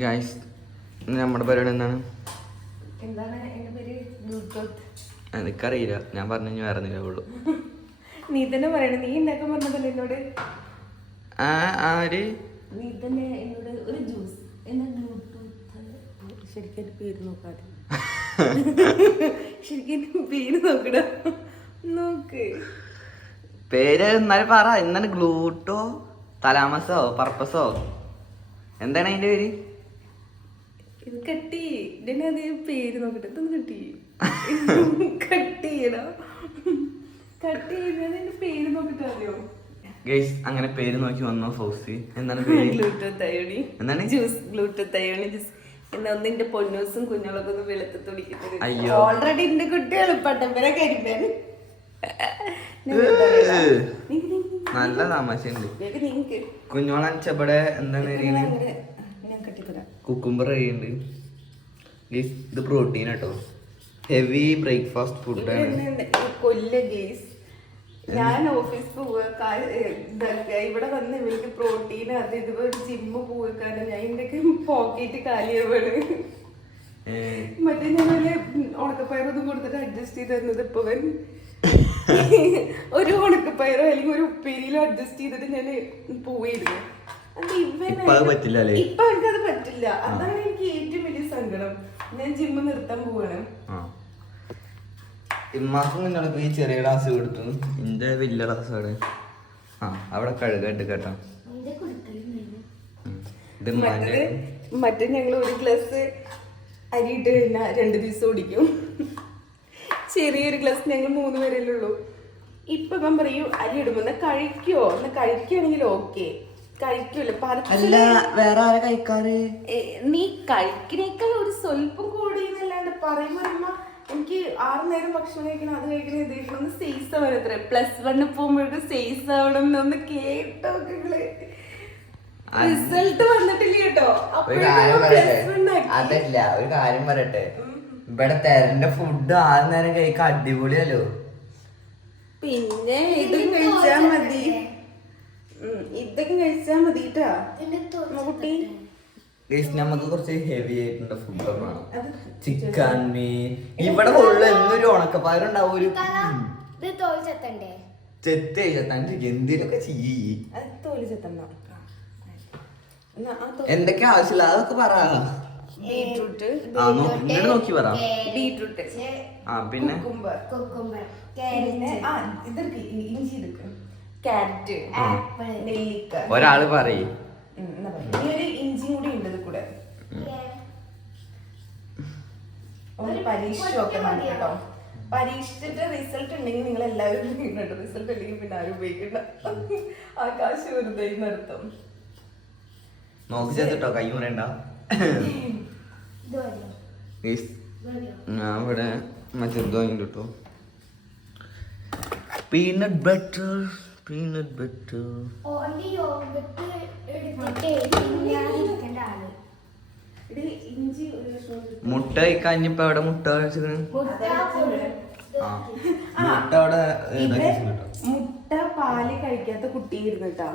Guys നമ്മുടെ പരിപാടി എന്താണ്? എനിക്കറിയില്ല ഞാൻ പറഞ്ഞു വേറെ നിലവുള്ളൂ നീ തന്നെ പറയണ. നീ ഉണ്ടാക്കാൻ പറഞ്ഞതല്ലേ എന്നോട്? ആ ആര്? നീ തന്നെ എന്നോട് ഒരു ജ്യൂസ്. എന്നാ ബ്ലൂടൂത്ത്? ശരിക്കും പേര് നോക്കാതെ. ശരിക്കും പേര് നോക്കട. നോക്ക്. പേര് എന്നാലും പറ. എന്താണ് ഗ്ലൂട്ടോ തലാമസോ പർപ്പസോ? എന്താണ് അതിന്റെ പേര്? ഇത് കട്ടി ഇതിനെ അത് പേര് നോക്കട്ടെ. ഇതൊന്ന് കട്ടി കട്ട് ചെയ്യണോ കട്ട് ചെയ്യുന്നത് എന്റെ പേര് നോക്കട്ടെ അറിയോ? ഗൈസ് അങ്ങനെ പേര് നോക്കി വന്നോ സോസി എന്താണ് പേര്? ബ്ലൂടൂത്ത് അയോണി എന്താണ്? ജ്യൂസ് ഗ്ലൂട്ടോ തയോണി ജ്യൂസ് എന്നാ ഒന്ന് എന്റെ പൊന്നൂസും കുഞ്ഞുങ്ങളൊക്കെ ഒന്ന് വെളുത്ത് തുടിക്കുന്നത് അയ്യോ. ഓൾറെഡി എന്റെ കുട്ടി എളുപ്പട്ടം വരെ കരിമ്പൻ. നല്ല താമസുണ്ട് നിങ്ങക്ക് കുഞ്ഞോളച്ചവിടെ എന്താണ് കുക്കുംബർ കഴിയുന്നുണ്ട് ഗീസ് ഇത് പ്രോട്ടീൻ കേട്ടോ ഹെവി ബ്രേക്ക്ഫാസ്റ്റ് ഫുഡ് ആണ്. കൊല്ല ഗേസ് ഞാൻ ഓഫീസിൽ പോവുക ഇവിടെ വന്ന് ഇവർക്ക് പ്രോട്ടീൻ അത് ഇതുപോലെ ജിമ്മ് പോയിക്കാണ് ഞാൻ ഇതിന്റെ പോക്കറ്റ് കാലിയവൾ മറ്റേ ഞാൻ വല്ല ഉണക്കപ്പയറൊന്നും കൊടുത്തിട്ട് അഡ്ജസ്റ്റ് ചെയ്ത് തന്നത് ഇപ്പൊ ഒരു ഉണക്കപ്പയറോ അല്ലെങ്കിൽ ഒരു ഉപ്പേരിയിലോ അഡ്ജസ്റ്റ് ചെയ്തിട്ട് ഞാൻ ഇവൻ ഇപ്പൊ അത് പറ്റില്ല അല്ലേ? ഇപ്പൊ എനിക്കത് പറ്റില്ല. അതാണ് എനിക്ക് ഏറ്റവും വലിയ സങ്കടം. ഞാൻ ജിമ്മ് നിർത്താൻ പോവാണ്. ആ. ഇമ്മാക്കും കുഞ്ഞോളൊക്കെ ഈ ചെറിയ ഗ്ലാസ് കൊടുത്തു എന്റെ വലിയ ഗ്ലാസ് ആ അവിടെ കഴുകട്ട് കേട്ടോ. ഇത് മറ്റേ മറ്റേ ഞങ്ങൾ ഒരു ഗ്ലാസ് അരി ഇട്ട് കഴിഞ്ഞാൽ രണ്ട് ദിവസം ഓടിക്കും. ചെറിയൊരു ഗ്ലാസ് ഞങ്ങൾ മൂന്ന് പേരല്ലേ ഉള്ളൂ. ഇപ്പൊ ഞാൻ പറയൂ അരി ഇടുമ്പോ എന്നാ കഴിക്കോ? എന്നാ കഴിക്കുകയാണെങ്കിൽ ഓക്കെ കഴിക്കൂല. അല്ല വേറെ ആരെ കഴിക്കാറ്? നീ കഴിക്കണേക്കാൾ ഒരു സ്വല്പം കൂടി എന്നല്ലാണ്ട് പറയുമ്പോ അമ്മ എനിക്ക് ആറ് നേരം ഭക്ഷണം കഴിക്കണം അത് കഴിക്കണം ഇത് കഴിക്കണം സേസ് ആവണത്ര പ്ലസ് വണ്ണിൽ പോകുമ്പോഴേക്കും സേസ് ആവണം എന്നൊന്ന് കേട്ടോ നിങ്ങൾ റിസൾട്ട് വന്നിട്ടില്ല കേട്ടോ. അതല്ല ഒരു കാര്യം പറയട്ടെ. ഇവിടെ തെരന്റെ ഫുഡ് ആറ് നേരം കഴിക്കാൻ അടിപൊളിയല്ലോ. പിന്നെ ഇത് കഴിച്ചാ മതി. ഇതൊക്കെ കഴിച്ചാ മതി കേട്ടാ നമുക്ക് കുറച്ച് ഹെവി ആയിട്ടുള്ള ഫുഡ് വേണം. അത് ചിക്കൻ മീൻ ഇവിടെ ഉള്ള എന്തൊരു ഉണക്കപ്പാരം ഉണ്ടാവും ഒരു ഇത് തോൽ ചെത്തണ്ടേ? ചെത്ത് തന്റെ എന്തിനൊക്കെ ചെയ്യ്? എന്തൊക്കെ ആവശ്യമില്ല അതൊക്കെ പറ. ബീട്രൂട്ട് ഇങ്ങോട്ട് നോക്കി പറ. ബീട്രൂട്ട് ആ പിന്നെ? കുക്കുംബർ. കുക്കുംബർ. പിന്നെ ആ ഇതെടുക്ക് ഇഞ്ചി എടുക്ക്. ക്യാരറ്റ് ആപ്പിൾ നെല്ലിക്ക. ഒരാൾ പറയും. എന്നാ ഒരു ഇഞ്ചിയും കൂടി ഉണ്ട് ഇത് കൂടെ. ഒരു പരീക്ഷയൊക്കെ മതി കേട്ടോ. പരീക്ഷിച്ചിട്ട് റിസൾട്ട് ഉണ്ടെങ്കിൽ നിങ്ങൾ എല്ലാവരും ചെയ്യുന്നുണ്ട് റിസൾട്ട് അല്ലെങ്കിൽ പിന്നെ ആരും ഉപയോഗിക്കണ്ട. ആ കാശ് വെറുതെ നിർത്തും നോക്കി ചേർത്തിട്ടോ കൈ മുറയണ്ട. ഞാൻ ഇവിടെ മറ്റെന്തോ വാങ്ങിട്ട് peanut butter peanut butter only yoghurt എടുത്തിട്ട് ഇരിക്കേണ്ട ആൾ ഇത് ഇഞ്ചി ഒരു കഷ്ണം എടുക്ക്. മുട്ട കഴിക്കാൻ ഇപ്പൊ എവിടെ മുട്ട കഴിച്ചത് മുട്ട പുഴു. ആ മുട്ട അവിടെ. മുട്ട പാൽ കഴിക്കാത്ത കുട്ടി കേട്ടാ.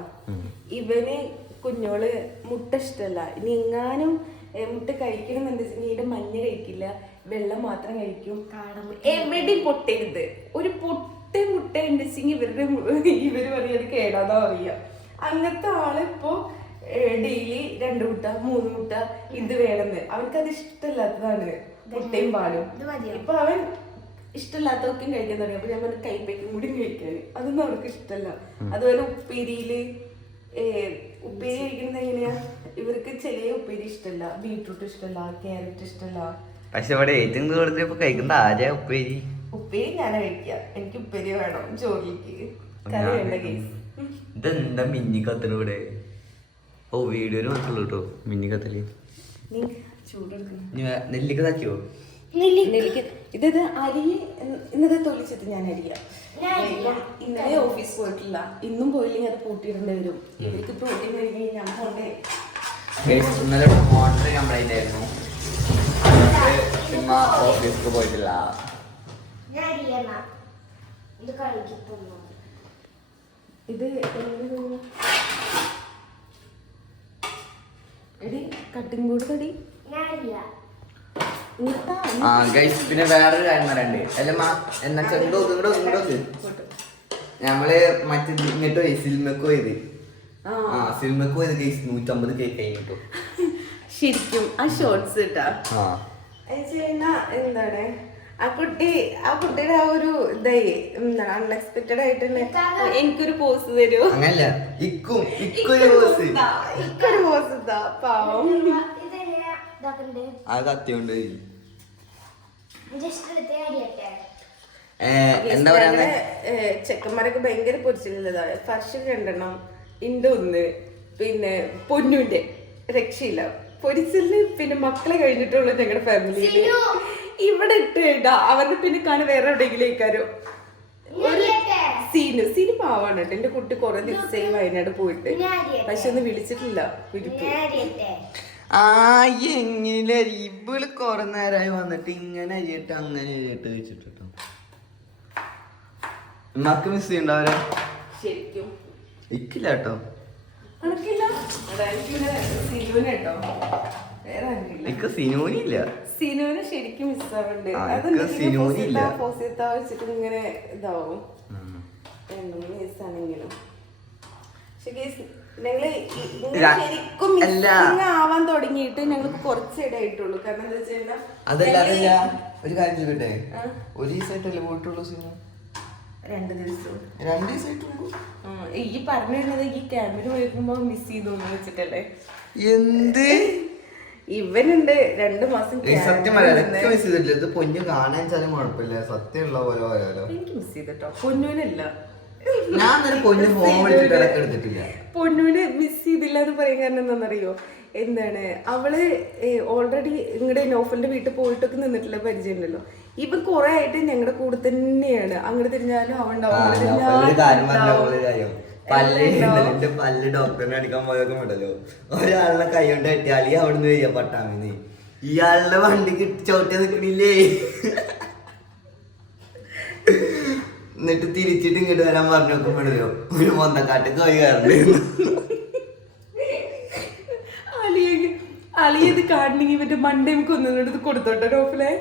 ഇവന് കുഞ്ഞോൾ മുട്ട ഇഷ്ടല്ല ഇനി എങ്ങാനും മുട്ട കഴിക്കണം എന്നുണ്ടെങ്കിൽ ഇതിന്റെ മഞ്ഞ കഴിക്കില്ല വെള്ളം മാത്രം കഴിക്കും എവിടെ എവിടെയും പൊട്ടരുത് ഒരു പൊട്ട മുട്ട മുട്ട ഉണ്ടെച്ചെങ്കിൽ ഇവരുടെ ഇവർ പറയുന്നത് കേടാന്നാ പറയാ അങ്ങനത്തെ ആളിപ്പോ ഡെയിലി രണ്ട് മുട്ട മൂന്ന് മുട്ട ഇത് വേണമെന്ന് അവർക്ക് അത് ഇഷ്ടമല്ലാത്തതാണ് മുട്ടയും പാലും? ഇപ്പൊ അവൻ ഇഷ്ടമില്ലാത്തതൊക്കെ കഴിക്കാൻ തുടങ്ങി. അപ്പൊ ഞാൻ പറഞ്ഞു കൈപ്പയ്ക്കും കൂടി കഴിക്കാൻ അതൊന്നും അവർക്ക് ഇഷ്ടമല്ല. അതുപോലെ ഉപ്പേരിയിൽ ഉപ്പേരി കഴിക്കുന്നത് എങ്ങനെയാ? ഇവർക്ക് ചെറിയ ഉപ്പേരി ഇഷ്ടമല്ല. ബീട്രൂട്ട് ഇഷ്ടമല്ല ക്യാരറ്റ് ഇഷ്ടമല്ല. പക്ഷെ ഇവിടെ ഏറ്റവും കൂടുതൽ ഇപ്പൊ കഴിക്കുന്ന ആരാ ഉപ്പേരി. ഉപ്പേരി ഞാൻ കഴിക്കുക എനിക്ക് ഉപ്പേരി വേണം. ജോലിക്ക്. കറി വേണ്ട കേസ് ഇതെന്താ മിന്നി കത്തൽ ഇവിടെ? ഓ വീഡിയോയിൽ മാത്രമല്ലോ കേട്ടോ മിന്നി കത്തൽ. നെല്ലിക്ക താക്കിയോ നെല്ലിക്ക. ഇതത് അരി ഇന്നത് തൊലിച്ചിട്ട് ഞാൻ അരിയ. ഞാൻ ഇന്നലെ ഓഫീസ് പോയിട്ടില്ല. ഇന്നും പോയില്ലെങ്കിൽ അത് പൂട്ടിയിടേണ്ടി വരും. എനിക്ക് പ്രോട്ടീൻ കഴിക്കാൻ ഞാൻ പോണ്ടേ. Guys, ഇന്നലെ കംപ്ലൈന്റ് ആയിരുന്നു. ഓഫീസിൽ പോയിട്ടില്ല. ഇത് കഴിക്കുന്നു ഇത്? എടി കട്ടിംഗ് ബോർഡ് ആ ഗൈസ് പിന്നെ വേറൊരു കാര്യം പറയണ്ട്? എന്നാ ചെണ്ടോ ഇങ്ങോട്ടോ ഇങ്ങോട്ടോ ഞമ്മൾ മറ്റേ ഇങ്ങോട്ട് പോയി സിൽമക്ക് പോയത്. ആ. ആ സിൽമക്ക് പോയത് ഗൈസ് നൂറ്റമ്പത് കേക്ക് കഴിഞ്ഞിട്ടു. ശരിക്കും ആ ഷോർട്സ് ഇട്ടാ. എന്താണ്? ആ കുട്ടി ആ കുട്ടിയുടെ ആ ഒരു ഇതായി. എന്താണ് അൺഎക്സ്പെക്റ്റഡ് ആയിട്ട് തന്നെ എനിക്കൊരു പോസ് തരുമോ അങ്ങനല്ല. ഇക്കും ഇക്കൊരു പോസ് ഇതാ പാവം. കത്തിയോണ്ട് എന്താ പറയാ? ചെക്കന്മാരൊക്കെ ഭയങ്കര പൊരിച്ചിലുള്ളതാണ് ഫർഷ് രണ്ടെണ്ണം ഇന്റെ ഒന്ന്. പിന്നെ പൊന്നുവിന്റെ രക്ഷയില്ല. പൊരിച്ചില്ല പിന്നെ മക്കളെ കഴിഞ്ഞിട്ടുള്ള ഞങ്ങളുടെ ഫാമിലിയിൽ ഇവിടെ ഇട്ട് ഇടാ. അവരുടെ പിന്നെ കാണാൻ വേറെ എവിടെയെങ്കിലും ഒരു സീന് സീന് പാവാണ് കേട്ടോ. എന്റെ കുട്ടി കുറെ ദിവസമായി വയനാട് പോയിട്ട്. പക്ഷെ ഒന്ന് വിളിച്ചിട്ടില്ല. അരിയട്ടെ. ആ എങ്ങനെ ഇവൾ കൊറേ നേരമായി വന്നിട്ട് ഇങ്ങനെ അരിയിട്ട് അങ്ങനെ അരിയിട്ട് വെച്ചിട്ടോ ഉമ്മാക്ക് മിസ് ചെയ്യണ്ടാവരെ ശരിക്കും. ഇക്കില്ല കേട്ടോ. നടക്കില്ല അതായത് സിനുവിനെ കേട്ടോ വേറെ ഇക്ക ഇക്ക് സിനോനില്ല. സിനുവിനെ ശരിക്കും ഇഷ്ടമുണ്ട് വെച്ചിട്ട് ഇങ്ങനെ ഇതാവും. രണ്ടു മൂന്ന് ദിവസമാണെങ്കിലും പക്ഷെ guys, ഞങ്ങൾ ഇ- ഇങ്ങനെ ശരിക്കും ആവാൻ തുടങ്ങിയിട്ട് ഞങ്ങൾക്ക് കുറച്ച് ഇടയായിട്ടുള്ളൂ കാരണം എന്താ അതല്ല അതല്ല. ഒരു കാര്യം ചോദിക്കട്ടെ? ഒരു ദിവസമായിട്ടല്ലേ പോയിട്ടുള്ളൂ സിനിമ രണ്ട് ദിവസവും രണ്ട് ദിവസമായിട്ടുള്ളൂ ഈ പറഞ്ഞു വരുന്നത് ഈ ക്യാമ്പിൽ പോയിരിക്കുമ്പോ മിസ് ചെയ്തു വെച്ചിട്ടല്ലേ? എന്ത്? ഇവനുണ്ട് രണ്ടു മാസം സത്യം എനിക്ക് മിസ് ചെയ്തിട്ടില്ല. ഇത് പൊന്നു കാണാൻ വെച്ചാലും കുഴപ്പമില്ല. സത്യമുള്ള പോലെ പോയാലോ എനിക്ക് മിസ് ചെയ്തിട്ടോ? പൊന്നൂനല്ല ഞാൻ പൊന്നു ഫോൺ വിളിച്ചിട്ട് എടുത്തിട്ടില്ല. പൊന്നുവിന് മിസ് ചെയ്തില്ല എന്ന് പറയാൻ കാരണം എന്താണെന്നറിയോ? എന്താണ്? അവൾ ഓൾറെഡി നിങ്ങളുടെ നോഫലിന്റെ വീട്ടിൽ പോയിട്ടൊക്കെ നിന്നിട്ടുള്ള പരിചയമുണ്ടല്ലോ. ഇവ കുറെ ആയിട്ട് ഞങ്ങളുടെ കൂടെ തന്നെയാണ്. അങ്ങോട്ട് തിരിഞ്ഞാലും അവൻ പല്ല് പല്ല് ഡോക്ടറിനെ അടിക്കാൻ പോയൊക്കെ ഉണ്ടല്ലോ. ഒരാളുടെ കൈ കൊണ്ട് കെട്ടിയാളി അവിടുന്ന് വരിക പട്ടാമിന്ന് ഇയാളുടെ വണ്ടി കിട്ടി ചവിട്ടി നിൽക്കണില്ലേ എന്നിട്ട് തിരിച്ചിട്ട് ഇങ്ങോട്ട് വരാൻ പറഞ്ഞു നോക്കുമ്പോഴല്ലോ ഒരു മൊന്തക്കാട്ട് കൈ കയറണ്ടായിരുന്നു അളിയത് കാണണെങ്കിൽ ഇത് കാണണമെങ്കിൽ ഇവന്റെ മണ്ടേ നമുക്ക് കൊടുത്തോട്ടെ നോഫിലെ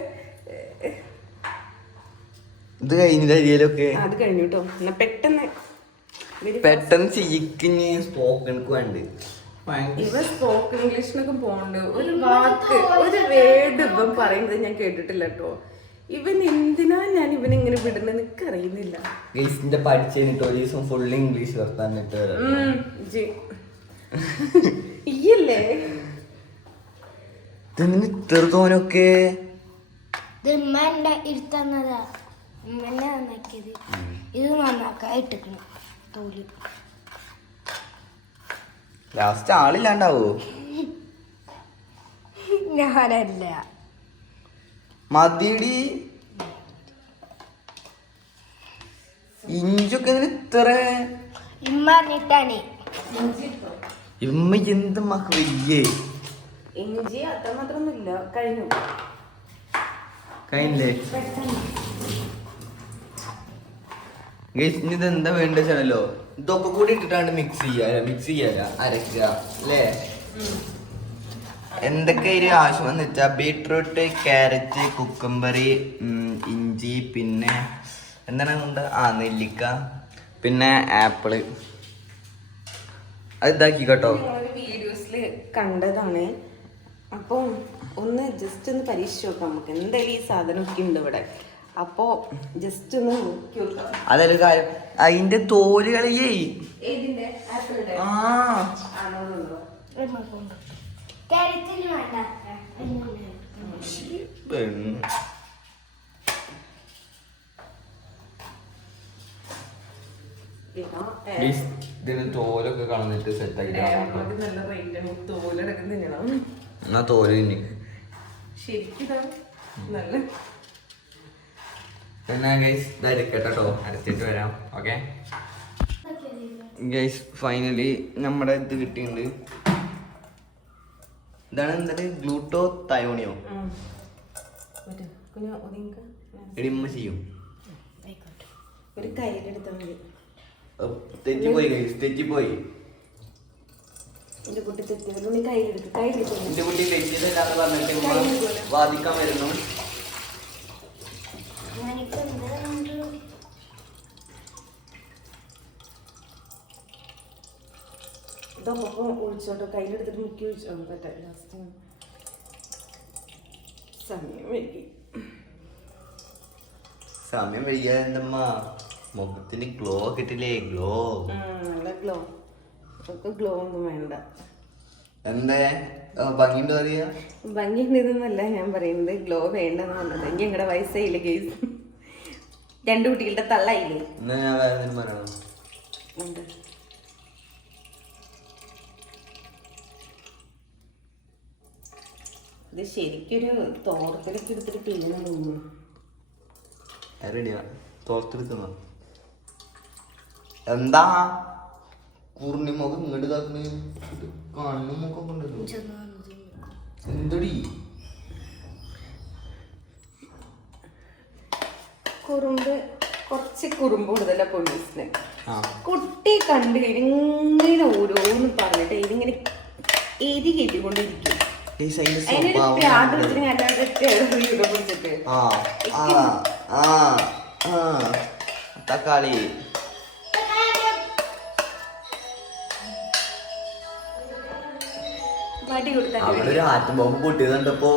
ഇത് കഴിഞ്ഞില്ല അത് കഴിഞ്ഞു കേട്ടോ എന്നാ പെട്ടെന്ന് പെട്ടെന്ന് ചിക്കിന് സ്പോക്കൺക്ക് വേണ്ട. ഇവ സ്പോക്കൺ ഇംഗ്ലീഷിനൊക്കെ പോണ്ട് ഒരു വാക്ക് ഒരു വേർഡ് ഇവൻ പറയുന്നത് ഞാൻ കേട്ടിട്ടില്ല കേട്ടോ. ഇവൻ എന്തിനാ ഞാൻ ഇവൻ ഇങ്ങനെ വിടുന്നത് എനിക്ക് അറിയുന്നില്ല ഗൈസിന്റെ പഠിച്ചു കഴിഞ്ഞിട്ട് ഒരു ദിവസം ഫുൾ ഇംഗ്ലീഷ് വർത്താനിട്ട് വരാം. ഉം, ജി. ഇയ്യല്ലേ? ഇതെന്തിന് ഇത്ര തോനൊക്കെ? ഇത് ഉമ്മ എന്റെ ഇരുത്തന്നതാ ഉമ്മന്നെ നന്നാക്കിയത്. ഇത് നന്നാക്കാൻ ഇട്ടിക്കണം. തോൽ. ലാസ്റ്റ് ആളില്ലാണ്ടാവോ? ഞാനല്ല. മതിടി ഇഞ്ചൊക്കെ ഇത്ര. ഇമ്മ പറഞ്ഞിട്ടാണ്. ഇമ്മ എന്ത് മക്കളില്ലേ ഇഞ്ചി അത്ര ഇല്ല കഴിഞ്ഞു. കഴിഞ്ഞില്ലേ? ഇത് എന്താ വേണ്ട വെച്ചാണല്ലോ ഇതൊക്കെ കൂടി ഇട്ടിട്ടാണ് മിക്സ് ചെയ്യാ മിക്സ് ചെയ്യാ അരക്കുക അല്ലേ? എന്തൊക്കെ ഒരു ആവശ്യം എന്ന് വെച്ചാൽ ബീട്രൂട്ട് ക്യാരറ്റ് കുക്കമ്പറി ഇഞ്ചി പിന്നെ എന്താണ് ഉണ്ട് ആ നെല്ലിക്ക പിന്നെ ആപ്പിൾ. അത് ഇതാക്കി കേട്ടോ വീഡിയോസിൽ കണ്ടതാണ്. അപ്പോൾ ഒന്ന് ജസ്റ്റ് ഒന്ന് പരീക്ഷിച്ച് നോക്കാം നമുക്ക്. എന്തായാലും ഈ സാധനമൊക്കെ ഉണ്ട് ഇവിടെ. അപ്പോൾ ജസ്റ്റ് ഒന്ന് നോക്കി നോക്കാം അതൊരു കാര്യം. അതിന്റെ തോലുകളേ കളിയേ ഏതിന്റെ? ആപ്പിളിന്റെ. ആ. ഇതിന് തോലൊക്കെ കളഞ്ഞിട്ട് സെറ്റ് ആക്കി തോൽ ശരിക്കും നല്ല എന്നാ ഗൈസ് ഇതായിരിക്കട്ടെ കേട്ടോ അരച്ചിട്ട് വരാം. ഓക്കെ ഗൈസ് ഫൈനലി നമ്മുടെ ഇത് കിട്ടിയിട്ടുണ്ട്. ഇതാണ് എന്താണ്? ഗ്ലൂട്ടോ തയോണിയോ. എടിമ്മ ചെയ്യും. ഒരു കയ്യിലെടുത്താൽ മതി. തെറ്റിപ്പോയി ഗൈസ് തെറ്റിപ്പോയി. എന്റെ കുട്ടി തെറ്റിയത് നീ കയ്യിലെടുക്ക് കയ്യിലെടുക്ക് എന്റെ കുട്ടി തെറ്റിയതല്ലാന്ന് പറഞ്ഞിട്ട് വാദിക്കാൻ വരുന്നു ഞാനിപ്പോ എന്താ കണ്ടു? ഇതൊക്കെ ഒഴിച്ചോട്ടോ. കയ്യിലെടുത്തിട്ട് മുക്കി ഒഴിച്ചോ. പറ്റാ ലാസ്റ്റ് സമയം വൈകി. സമയം വൈകിയാ മുഖത്തിന് ഗ്ലോ കിട്ടില്ലേ? ഗ്ലോ നല്ല ഗ്ലോ ഒക്കെ ഗ്ലോ ഒന്നും വേണ്ട. എന്തേ? ഭംഗിയുണ്ടോ അറിയാ? ഭംഗി ഇതെന്നല്ല ഞാൻ പറയുന്നത് ഗ്ലോ വേണ്ടെന്ന് പറഞ്ഞത്. ഞങ്ങളുടെ വയസ്സായില്ലേ കേസ് രണ്ടു കുട്ടികളുടെ തള്ളായില്ലേ? എന്നാ ഞാൻ വേറെ പറയണം? ഉണ്ട്. ഇത് ശരിക്കൊരു തോർത്തിലൊക്കെ എടുത്തിട്ട് ഇങ്ങനെ തോന്നുന്നു റെഡിയാ തോർത്തെടുക്കുന്ന എന്താ? കുറിഞ്ഞി മുഖം ഇങ്ങോട്ട് ഇതാക്കണേ കണ്ണു മുഖം കൊണ്ടല്ലോ എന്തടി? കുറുമ്പ് കുറച്ച് കുറുമ്പ് കൂടുതലാ പോലീസിന് കുട്ടി കണ്ടു കഴിഞ്ഞ് ഇങ്ങനെ ഓരോന്ന് പറഞ്ഞിട്ട് ഇതിങ്ങനെ എരി കെട്ടിക്കൊണ്ടിരിക്കും. സ്വഭാവം പിടിച്ചിട്ട്. ആ ആ ആ ആ തക്കാളി. അവിടെ ഒരു ആറ്റം ബോംബ് പൊട്ടിയതുണ്ടപ്പോ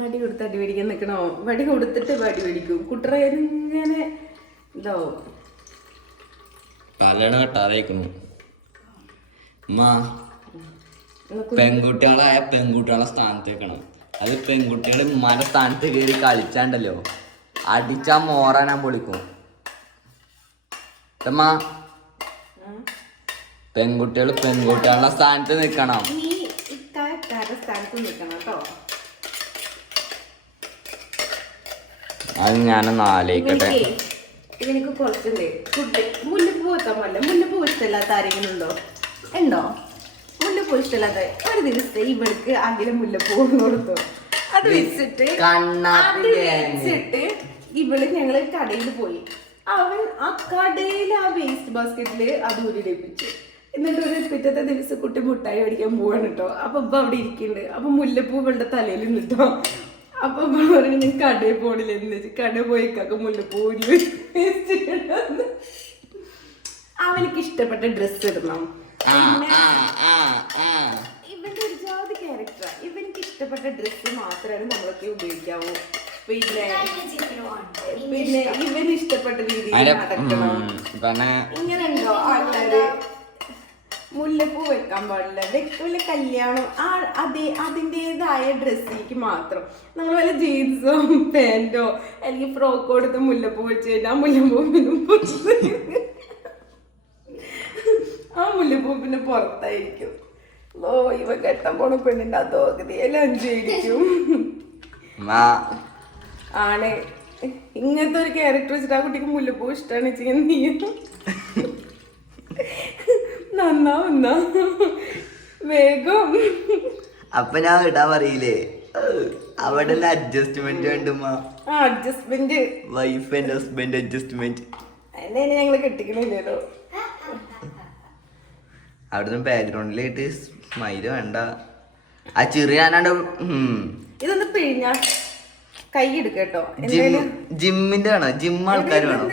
വടി കൊടുത്ത് അടി പിടിക്കാൻ നിൽക്കണോ വടി കൊടുത്തിട്ട് വടി പിടിക്കും. കുട്ടറങ്ങനെ ഇങ്ങനെ ഇതാവും തലയുടെ കെട്ടാറേക്കണു പെൺകുട്ടികളായ പെൺകുട്ടികളെ സ്ഥാനത്തേക്കാണ്. അത് പെൺകുട്ടികൾ ഉമ്മാന്റെ സ്ഥാനത്ത് കയറി കളിച്ചാണ്ടല്ലോ. അടിച്ചാ മോറാൻ ഞാൻ പൊളിക്കും. ഉമ്മ ആ. പെൺകുട്ടികൾ പെൺകുട്ടികളുടെ സ്ഥാനത്ത് നിൽക്കണം അത് ഞാനൊന്ന് ആലോചിക്കട്ടെ. ഇവനിക്കേ ഇവനിക്ക് കുറച്ചുണ്ട്. മുല്ലപ്പൂ പാടില്ല മുല്ലപ്പൂ വെച്ചല്ലാത്ത ആരെങ്കിലും ഉണ്ടോ? ഉണ്ടോ? മുല്ലപ്പൂ ഇഷ്ടമില്ലാത്ത ഒരു ദിവസത്തെ ഇവൾക്ക് അകിലെ മുല്ലപ്പൂ കൊടുത്തു. അത് വെച്ചിട്ട് അത് വെച്ചിട്ട് ഇവൾ ഞങ്ങൾ കടയിൽ പോയി. അവൻ ആ കടയിൽ ആ വേസ്റ്റ് ബാസ്ക്കറ്റിൽ അത് ഉരുടിപ്പിച്ചു എന്നിട്ട് ഒരു പിറ്റത്തെ ദിവസം കുട്ടി മുട്ടായി മേടിക്കാൻ പോവാണ് കേട്ടോ അപ്പൊ ഇപ്പൊ അവിടെ ഇരിക്കുന്നുണ്ട്. അപ്പൊ മുല്ലപ്പൂ ഇവളുടെ തലയിൽ നിട്ടോ അപ്പൊ പറഞ്ഞു ഞാൻ കടയിൽ പോണില്ല എന്നിട്ട് വെച്ച് കടയിൽ പോയി കാക്ക മുല്ലപ്പൂ വെച്ചിട്ടുണ്ടെന്ന് അവനിക്ക് ഇഷ്ടപ്പെട്ട ഡ്രസ്സ് ഇടണം. ഇവന്റെ ഒരു ക്യാരക്ടർ ക്യാരക്ടറാ ഇവനിക്ക് ഇഷ്ടപ്പെട്ട ഡ്രസ്സ് മാത്രമാണ് നമ്മളൊക്കെ ഉപയോഗിക്കാവൂ. പിന്നെ പിന്നെ ഇവന് ഇഷ്ടപ്പെട്ട രീതിയിൽ നടക്കണം. ഇങ്ങനെ ഉണ്ടോ ആൾക്കാര്? മുല്ലപ്പൂ വെക്കാൻ പാടില്ല. വല്ല കല്യാണം ആ അതേ അതിന്റെതായ ഡ്രസ്സിലേക്ക് മാത്രം. നമ്മൾ വല്ല ജീൻസോ പാന്റോ അല്ലെങ്കിൽ ഫ്രോക്കോ എടുത്ത് മുല്ലപ്പൂ വെച്ച് കഴിഞ്ഞാൽ ആ മുല്ലപ്പൂ ആ മുല്ലപ്പൂ പിന്നെ പുറത്തായിരിക്കും. ഓ ഇവ കെട്ടാൻ പോണ പെണ്ണിന്റെ അതോഗതിയെല്ലാം അഞ്ചായിരിക്കും ആണ്. ഇങ്ങനത്തെ ഒരു ക്യാരക്ടർ വെച്ചിട്ട് ആ കുട്ടിക്ക് മുല്ലപ്പൂ ഇഷ്ടമാണ് വെച്ചാൽ നീ നന്നാവുന്ന വേഗം. അപ്പൊ ഞാൻ ഇടാൻ പറയില്ലേ? അവിടെ adjustment വേണ്ടുമ്മ adjustment wife and husband adjustment അതിനെ ഞങ്ങൾ കെട്ടിക്കണില്ലല്ലോ. അവിടുന്ന് ബാക്ക്ഗ്രൗണ്ടിലായിട്ട് സ്മൈൽ വേണ്ട. ആ ചെറിയ ഞാനാണ്ട് ഇതൊന്ന് പിഴിഞ്ഞ കൈ എടുക്കട്ടോ. ജിമ്മിന്റെ വേണോ. ജിം ആൾക്കാർ വേണോ.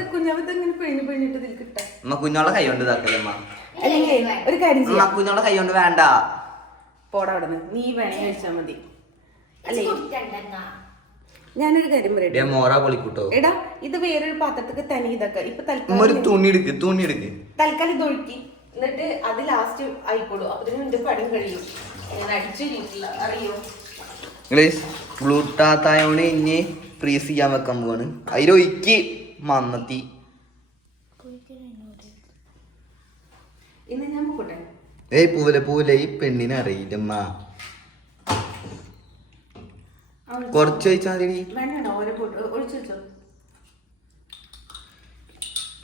അമ്മ കുഞ്ഞോളെ കൈ കൊണ്ട് അല്ലെങ്കിൽ ഒരു കാര്യം ചെയ്യാം. കുഞ്ഞോളെ കൈ കൊണ്ട് വേണ്ട. പോടാ അവിടെ നിന്ന്. നീ വേണേ കഴിച്ചാൽ മതി. അല്ലേ. ഞാനൊരു കാര്യം പറയട്ടെ. മോറ പൊളിക്കൂട്ടോ. എടാ ഇത് വേറൊരു പാത്രത്തേക്ക് തനി ഇതൊക്കെ. ഇപ്പൊ തൽക്കാലം തുണി എടുക്ക് തുണി എടുക്ക്. തൽക്കാലം ഇത് ഒഴുക്കി എന്നിട്ട് അത് ലാസ്റ്റ് ആയിക്കോളൂ. അപ്പത്തിന് എന്റെ പണി കഴിയും. ഞാൻ അടിച്ചിട്ടില്ല അറിയോ. ഗ്ലൂട്ടാത്തായോണ് ഇനി ഫ്രീസ് ചെയ്യാൻ വെക്കാൻ പോവാണ്. അതിലൊരുക്കി മന്നത്തി ഇന്ന് ഞാൻ പോട്ടെ ഏയ് പൂവല പൂവല ഈ പെണ്ണിനെ അറിയില്ലമ്മ കൊറച്ച് കഴിച്ചാൽ മതി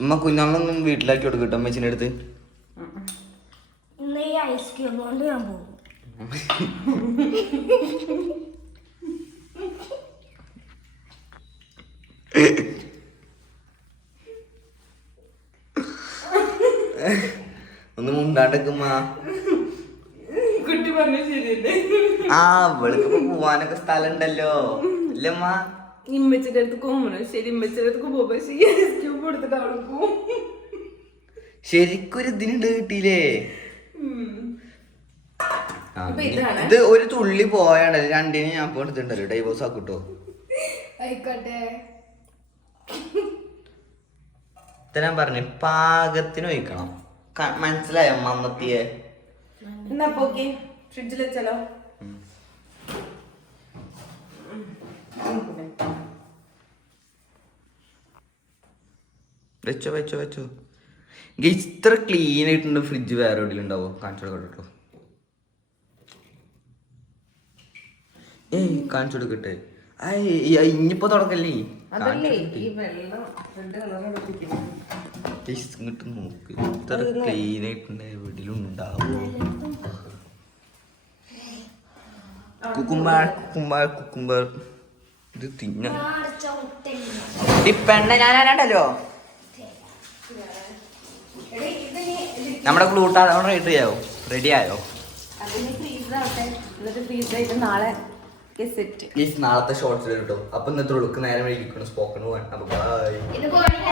അമ്മ കുഞ്ഞാങ്ങളൊന്നും ഉമ്മ വീട്ടിലാക്കി കൊടുക്കട്ടോ അമ്മച്ചിന്റെ അടുത്ത് ഇന്ന് ഈ ഐസ് ക്യൂബ് കൊണ്ട് ഞാൻ പോകും ഒന്ന് ശരിയല്ലേ? ആ വെളുക്കുമ്പോ പോവാനൊക്കെ സ്ഥലം ഉണ്ടല്ലോ ഇല്ലമ്മ. ഇമ്മച്ചിന്റെ അടുത്ത് പോകണം ശരി ഇമ്മച്ചിന്റെ അടുത്ത് പോകുമ്പോ ശരി കൊടുത്തിട്ട് അവിടെ പോകും ശരിക്കൊരു ഇതിനുണ്ട് കിട്ടിയില്ലേ? ഇതാണ്. ഇത് ഒരു തുള്ളി പോയാണ്. രണ്ടിന് ഞാൻ ഇപ്പൊ എടുത്തിട്ടുണ്ടല്ലോ. ഡൈവോഴ്സ് ആക്കിട്ടോ. ആയിക്കോട്ടെ. ഞാൻ പറഞ്ഞു. പാകത്തിന് ഒഴിക്കണം. മനസ്സിലായോ മമ്മത്തിയെ എന്നാ പോക്കി ഫ്രിഡ്ജിൽ വെച്ചാലോ വെച്ചോ വെച്ചോ വെച്ചോ. ഇത്ര ക്ലീൻ ആയിട്ടുണ്ട് ഫ്രിഡ്ജ് വേറെ എവിടെയും ഉണ്ടാവോ? കാണിച്ചു കൊടുക്കട്ടോ. ഏയ് കാണിച്ചു കൊടുക്കട്ടെ. ഇനിയിപ്പോ തുടക്കല്ലേ? ഇങ്ങോട്ട് നോക്ക്. ഇത്ര ക്ലീൻ ആയിട്ടുണ്ട്. എവിടെയും ഉണ്ടാവോ ഇത് തിന്ന. പെണ്ണ നമ്മുടെ ഗ്ലൂട്ടാ റെഡി ആയോ? റെഡി ആയോ? നാളെ സെറ്റ് പ്ലീസ് നാളത്തെ ഷോർട്സിൽ കിട്ടും അപ്പൊ ഇന്നത്തെ ഉളുക്ക് നേരം വൈകിക്കണം സ്പോക്കൺ പോകാൻ അപ്പൊ ബൈ